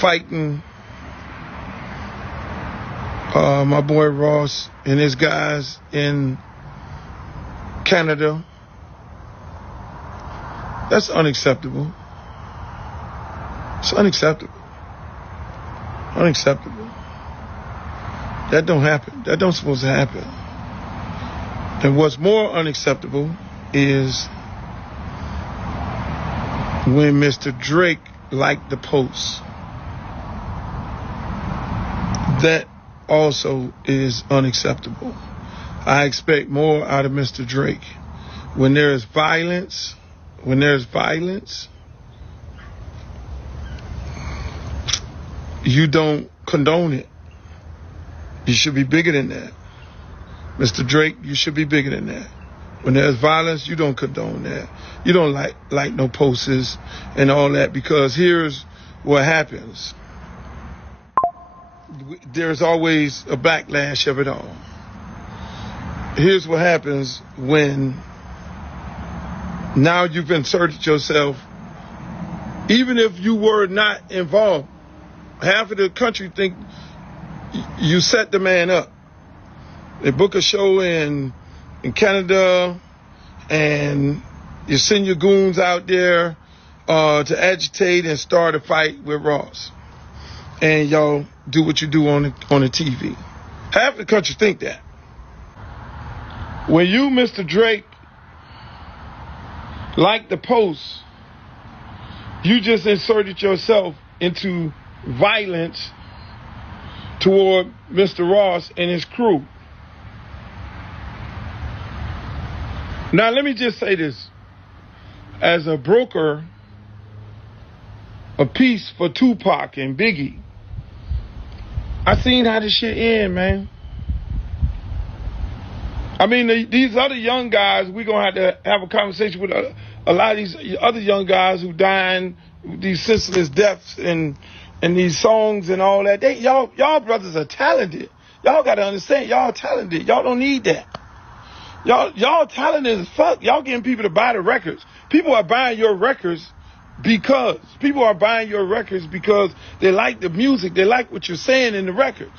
fighting my boy Ross and his guys in Canada. That's unacceptable. It's unacceptable. Unacceptable. That don't happen. That don't supposed to happen. And what's more unacceptable is when Mr. Drake liked the post. That also is unacceptable. I expect more out of Mr. Drake. When there is violence, you don't condone it. You should be bigger than that. Mr. Drake, you should be bigger than that. When there's violence, you don't condone that. You don't like no posters and all that, because here's what happens. There's always a backlash of it all. Here's what happens when now you've inserted yourself. Even if you were not involved, half of the country think you set the man up. They book a show in Canada, and you send your goons out there to agitate and start a fight with Ross. And y'all do what you do on the TV. Half the country think that. When you, Mr. Drake, like the post, you just inserted yourself into violence toward Mr. Ross and his crew. Now, let me just say this. As a broker of peace for Tupac and Biggie, I seen how this shit end, man. I mean, these other young guys, we're going to have a conversation with a lot of these other young guys who dying, these senseless deaths and these songs and all that. Y'all brothers are talented. Y'all got to understand, y'all talented. Y'all don't need that. Y'all talented as fuck. Y'all getting people to buy the records. People are buying your records because they like the music. They like what you're saying in the records.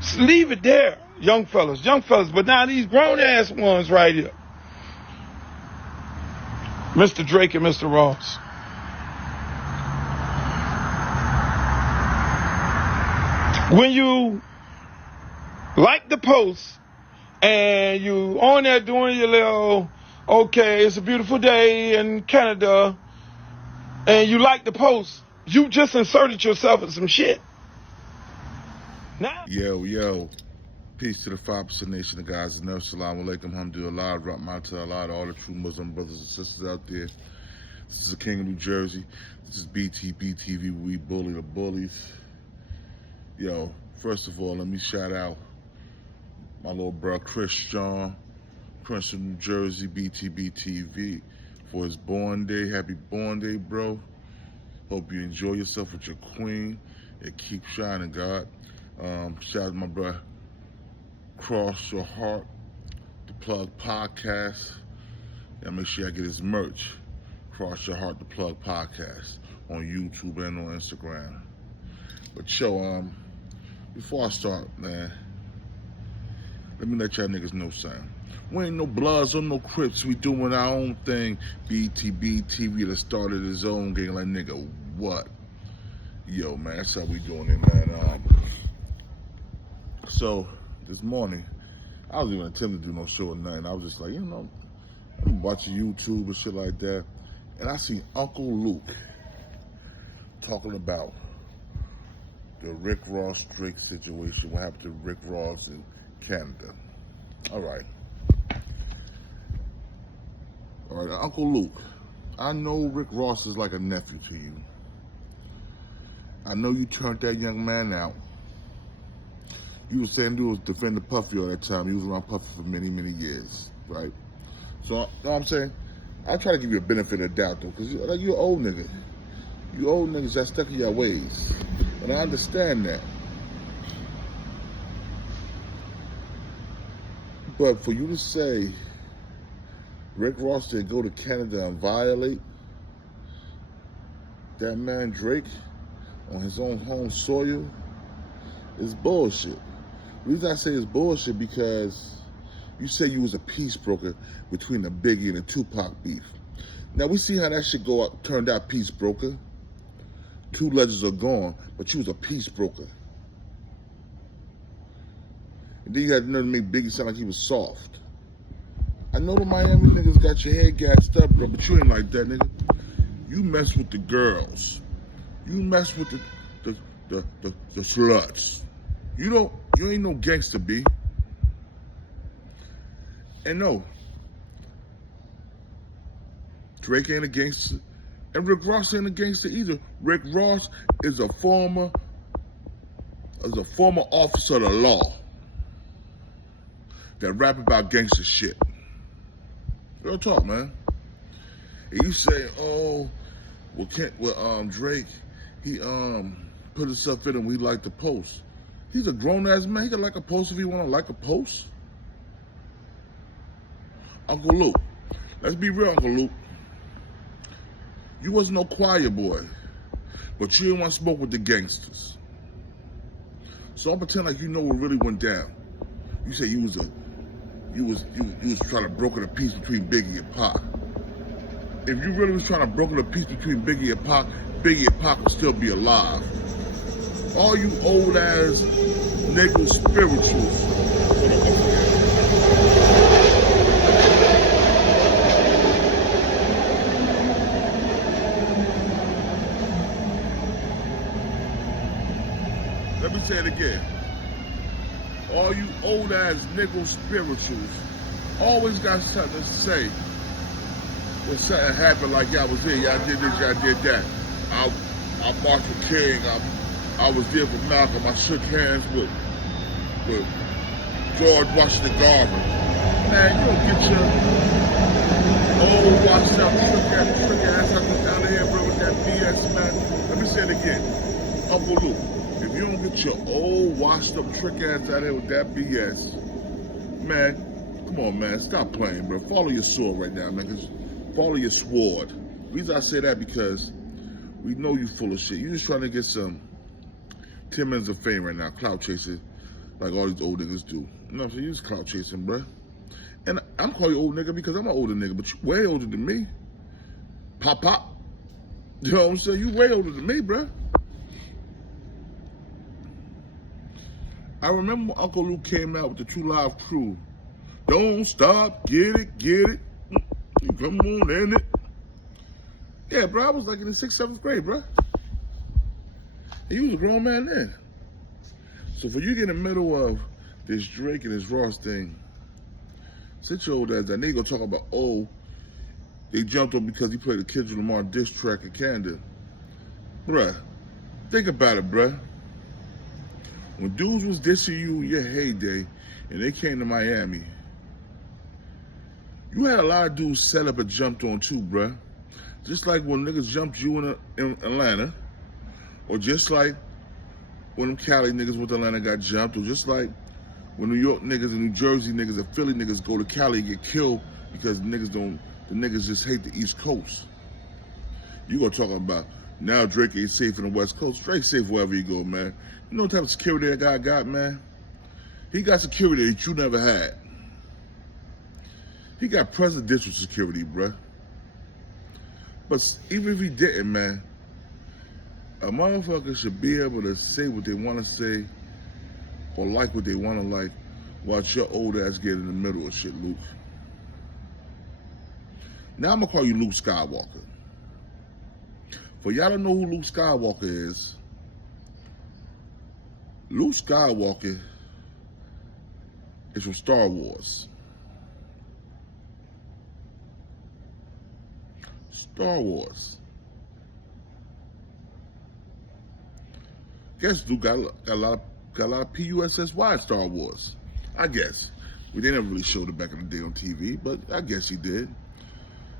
So leave it there, young fellas. But now these grown ass ones right here, Mr. Drake and Mr. Ross. When you like the post and you on there doing your little, okay, it's a beautiful day in Canada, and you like the post, you just inserted yourself in some shit. Now, Yo. Peace to the 5% Nation of guys. Assalamu alaikum, alhamdulillah, rahmatullah, to all the true Muslim brothers and sisters out there. This is the King of New Jersey. This is BTB TV. We bully the bullies. Yo, first of all, let me shout out my little bro Chris from New Jersey, BTB TV, for his born day. Happy born day, bro. Hope you enjoy yourself with your queen and keep shining, God. Shout out to my bro Cross Your Heart, the Plug Podcast. Yeah, make sure I get his merch. Cross Your Heart, the Plug Podcast, on YouTube and on Instagram. But yo, before I start, man, let me let y'all niggas know something. We ain't no Bloods or no Crips. We doing our own thing. BTB TV that started his own gang. Like, nigga, what? Yo, man, that's how we doing it, man. So, this morning, I wasn't even attempting to do no show or nothing. I was just like, I'm watching YouTube and shit like that. And I see Uncle Luke talking about the Rick Ross Drake situation. What happened to Rick Ross in Canada? All right, Uncle Luke, I know Rick Ross is like a nephew to you. I know you turned that young man out. You were saying dude was defending Puffy all that time. He was around Puffy for many, many years, right? So, you know what I'm saying? I try to give you a benefit of the doubt, though, because you're an old nigga. You old niggas that stuck in your ways. And I understand that. But for you to say Rick Ross didn't go to Canada and violate that man Drake on his own home soil is bullshit. The reason I say it's bullshit because you say you was a peace broker between the Biggie and the Tupac beef. Now we see how that shit turned out, peace broker. Two legends are gone, but you was a peace broker. And then you had to make Biggie sound like he was soft. I know the Miami niggas got your head gassed up, bro, but you ain't like that, nigga. You mess with the girls. You mess with the sluts. You ain't no gangster, B. And no, Drake ain't a gangster, and Rick Ross ain't a gangster either. Rick Ross is a former officer of the law that rap about gangster shit. Real talk, man. And you say, oh, well, Drake, he put himself in and we like the post. He's a grown-ass man. He can like a post if he want to like a post. Uncle Luke, let's be real, Uncle Luke. You wasn't no choir boy, but you didn't want to smoke with the gangsters. So I'll pretend like you know what really went down. You say you was trying to broker the peace between Biggie and Pac. If you really was trying to broker the peace between Biggie and Pac would still be alive. All you old ass nigga spirituals. Let me say it again. All you old ass nigga spirituals always got something to say when something happened, like y'all was here, y'all did this, y'all did that. I marched with King, I was there for Malcolm, I shook hands with George Washington Garvin. Man, you don't get your old washed up, trick ass out of here, bro, with that BS, man. Let me say it again. Uncle Luke, if you don't get your old washed up trick ass out of here with that BS, man, come on, man, stop playing, bro. Follow your sword right now, man, because follow your sword. The reason I say that because we know you full of shit. You just trying to get some 10 minutes of fame right now, clout chasing, like all these old niggas do. You know what I'm saying? You just clout chasing, bro. And I'm calling you old nigga because I'm an older nigga, but you way older than me. Pop. You know what I'm saying? You way older than me, bro. I remember when Uncle Luke came out with the True Live crew. Don't stop, get it. You come on in it. Yeah, bro, I was like in the 6th, 7th grade, bro. And you was a grown man then. So for you to get in the middle of this Drake and this Ross thing, sit your old ass down. Then you gonna talk about, oh, they jumped on because he played a Kendrick Lamar diss track in Canada. Bruh, think about it, bruh. When dudes was dissing you in your heyday and they came to Miami, you had a lot of dudes set up and jumped on too, bruh. Just like when niggas jumped you in Atlanta, or just like when them Cali niggas with Atlanta got jumped, or just like when New York niggas and New Jersey niggas and Philly niggas go to Cali and get killed because the niggas just hate the East Coast. You gonna talk about, now Drake ain't safe in the West Coast. Drake's safe wherever he go, man. You know what type of security that guy got, man? He got security that you never had. He got presidential security, bruh. But even if he didn't, man, a motherfucker should be able to say what they want to say or like what they want to like, watch your old ass get in the middle of shit, Luke. Now I'm going to call you Luke Skywalker. For y'all don't know who Luke Skywalker is, Luke Skywalker is from Star Wars. Star Wars. Guess Luke got a lot of PUSSY in Star Wars. I guess. They never really showed it back in the day on TV, but I guess he did.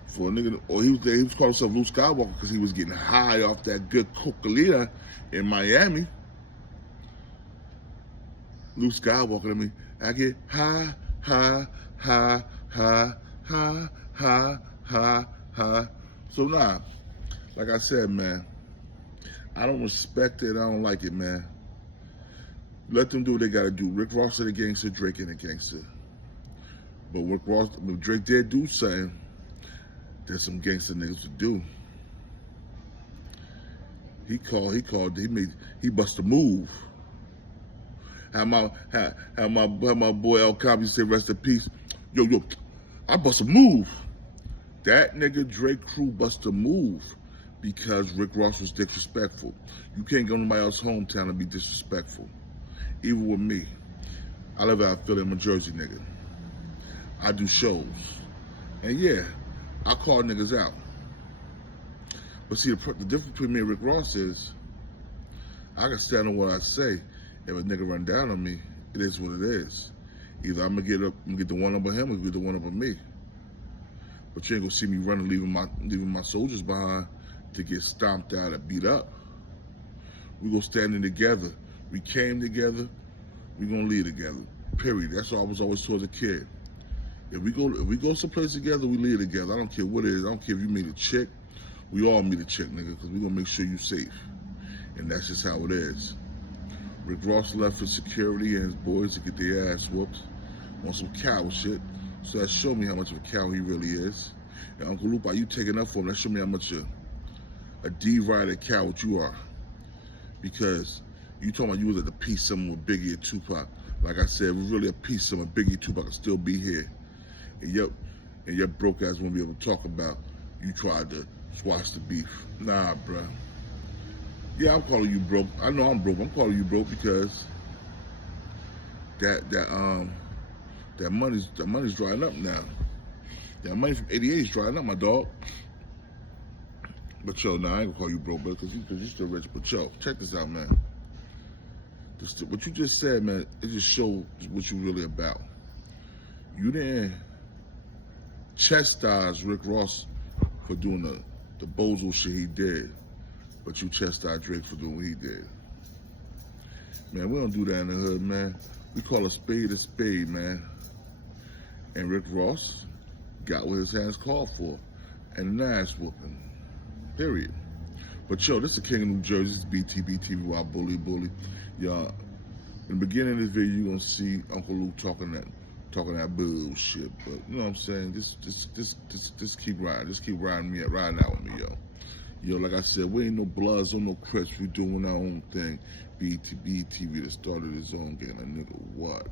For a nigga, or he was calling himself Luke Skywalker because he was getting high off that good cocaine in Miami. Luke Skywalker, I mean, I get high. So nah, like I said, man, I don't respect it. I don't like it, man. Let them do what they gotta do. Rick Ross is a gangster, Drake ain't a gangster. But Drake did do something that some gangster niggas would do. He bust a move. How my boy El Copy say rest in peace. Yo, I bust a move. That nigga Drake crew bust a move because Rick Ross was disrespectful. You can't go to nobody else's hometown and be disrespectful. Even with me. I live out of Philly, I'm a Jersey nigga. I do shows. And yeah, I call niggas out. But see, the difference between me and Rick Ross is, I can stand on what I say. If a nigga run down on me, it is what it is. Either I'm gonna get the one up on him or get the one up on me. But you ain't gonna see me running, leaving my soldiers behind to get stomped out and beat up. We gonna standing together. We came together. We gonna lead together. Period. That's what I was always told as a kid. If we go someplace together, we lead together. I don't care what it is. I don't care if you meet a chick. We all meet a chick, nigga, because we gonna make sure you safe. And that's just how it is. Rick Ross left for security and his boys to get their ass whooped on some cow shit. So that showed me how much of a cow he really is. And Uncle Luke, are you taking up for him? That showed me how much a D-rider coward you are. Because you talking about you was at the peace summit with Biggie and Tupac. Like I said, we're really a peace summit. Biggie and Tupac can still be here. And your broke ass won't be able to talk about you tried to squash the beef. Nah, bruh. Yeah, I'm calling you broke. I know I'm broke. I'm calling you broke because that money's drying up now. That money from '88 is drying up, my dog. But yo, nah, I ain't gonna call you broke, bro, because you still rich. But yo, check this out, man. What you just said, man, it just showed what you really about. You didn't chastise Rick Ross for doing the bozo shit he did, but you chastised Drake for doing what he did. Man, we don't do that in the hood, man. We call a spade, man. And Rick Ross got what his hands called for, and an ass whooping. Period. But yo, this is the King of New Jersey. This is BTBTV, Wild Bully. Y'all, in the beginning of this video, you're gonna see Uncle Luke talking that bullshit. But you know what I'm saying? Just keep riding. Just keep riding out with me, yo. Yo, like I said, we ain't no Bloods or no Crips. We doing our own thing. BTBTV that started his own game. A nigga, what?